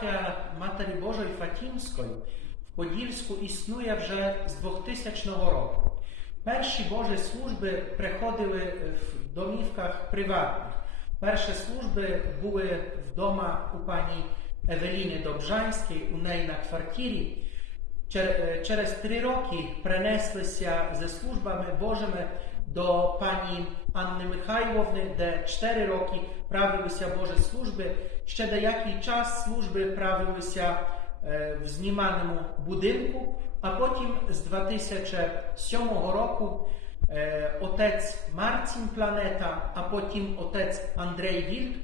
Парафія Матері Божої Фатімської в Подільську існує вже з 2000 року. Перші Божі служби приходили в домівках приватних. Перші служби були вдома у пані Евеліни Добжанській, у неї на квартирі. Е, Через три роки перенеслися зі службами Божими до пані Анни Михайловни, де чотири роки правилися Божі служби. Ще деякий час служби правилися е, в зніманому будинку, а потім з 2007 року е, отець Марцін Планета, а потім отець Андрей Вільк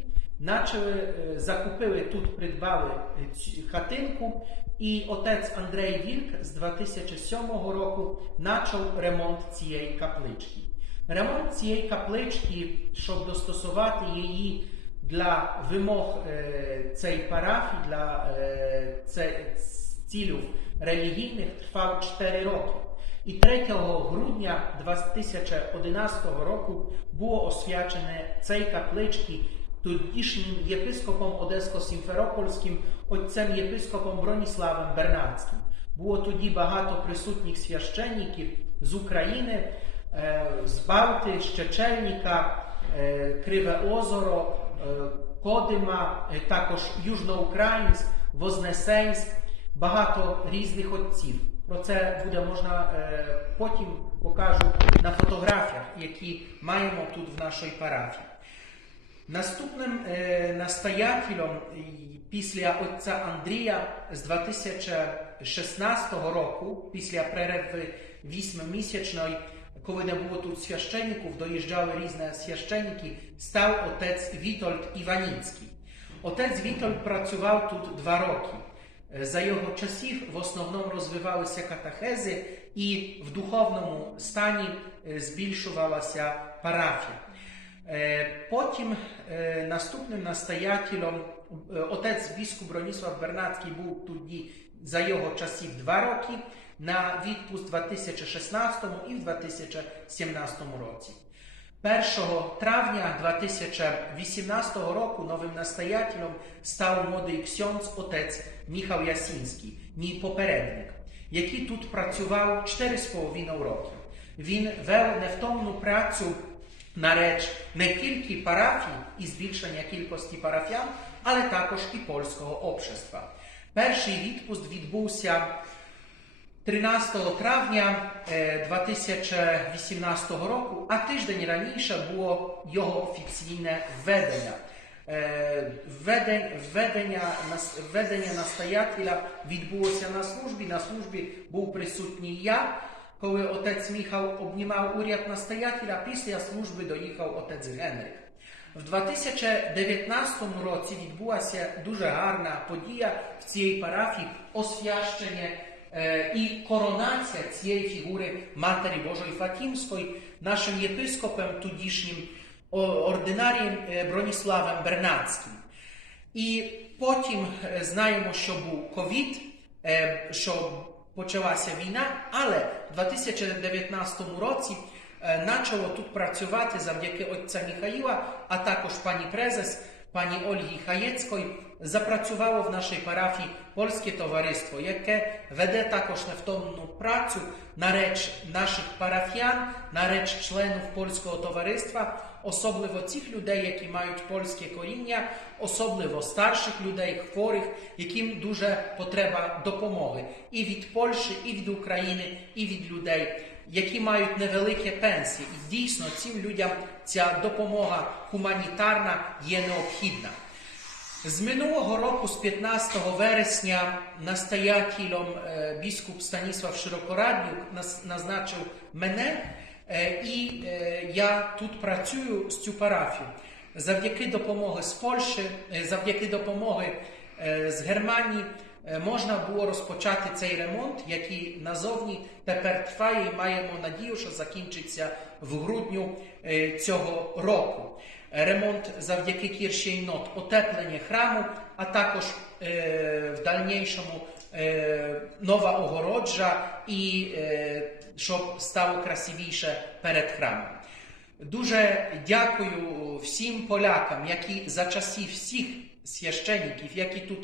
Начали, е, закупили тут, придбали е, хатинку, і отець Андрей Вільк з 2007 року почав ремонт цієї каплички. Ремонт цієї каплички, щоб достосувати її для вимог е, цієї парафії, для цілів релігійних, тривав 4 роки. І 3 грудня 2011 року було освячене цей каплички тодішнім єпископом Одесько-Сімферопольським, отцем єпископом Броніславом Бернацьким. Було тоді багато присутніх священників з України, е, з Балти, з Чечельника, е, Криве Озеро, е, Кодима, також Южноукраїнськ, Вознесенськ, багато різних отців. Про це буде можна потім покажу на фотографіях, які маємо тут в нашій парафії. Наступним е, настоятелем після отця Андрія з 2016 року, після перерви вісьмимісячної, коли не було тут священників, доїжджали різні священники, став отець Вітольд Іваніцький. Отець Вітольд працював тут два роки. За його часів в основному розвивалися катахези, і в духовному стані е, збільшувалася парафія. Е, Потім е, наступним настоятелем е, отець біскуп Броніслав Бернацький був тоді за його часів два роки на відпуск у 2016 і в 2017 році. 1 травня 2018 року новим настоятелем став молодий ксьонц отець Міхал Ясінський, мій попередник, який тут працював 4,5 роки. Він вел невтомну працю на реч не тільки парафій і збільшення кількості парафіян, але також і польського общества. Перший відпуск відбувся 13 травня е, 2018 року, а тиждень раніше було його офіційне введення. Е, Введення, введення настоятеля відбулося на службі. На службі був присутній я, коли отець Міхал обнімав уряд настоятеля, після служби доїхав отець Генрих. В 2019 році відбулася дуже гарна подія в цій парафії освящення е, і коронація цієї фігури Матері Божої Фатімської нашим єпископом тодішнім ординарієм е, Броніславом Бернацьким. І потім е, знаємо, що був ковід, е, що почалася війна, але в 2019 році е, почало тут працювати завдяки отця Михаїла, а також пані Презес, пані Ольги Хаєцької. Запрацювало в нашій парафії польське товариство, яке веде також невтомну працю на реч наших парафіян, на реч членів польського товариства, особливо цих людей, які мають польське коріння, особливо старших людей, хворих, яким дуже потреба допомоги і від Польщі, і від України, і від людей, які мають невеликі пенсії. І дійсно цим людям ця допомога гуманітарна є необхідна. З минулого року, з 15 вересня, настоятелем е, біскуп Станіслав Широкораднюк назначив мене, е, і е, я тут працюю з цю парафію. Завдяки допомоги з Польщі, завдяки допомоги з Германії можна було розпочати цей ремонт, який назовні тепер триває, і маємо надію, що закінчиться в грудню е, цього року. Ремонт завдяки кірші нот, отеплення храму, а також е, в дальнішому е, нова огороджа і е, щоб стало красивіше перед храмом. Дуже дякую всім полякам, які за часів всіх священників, які тут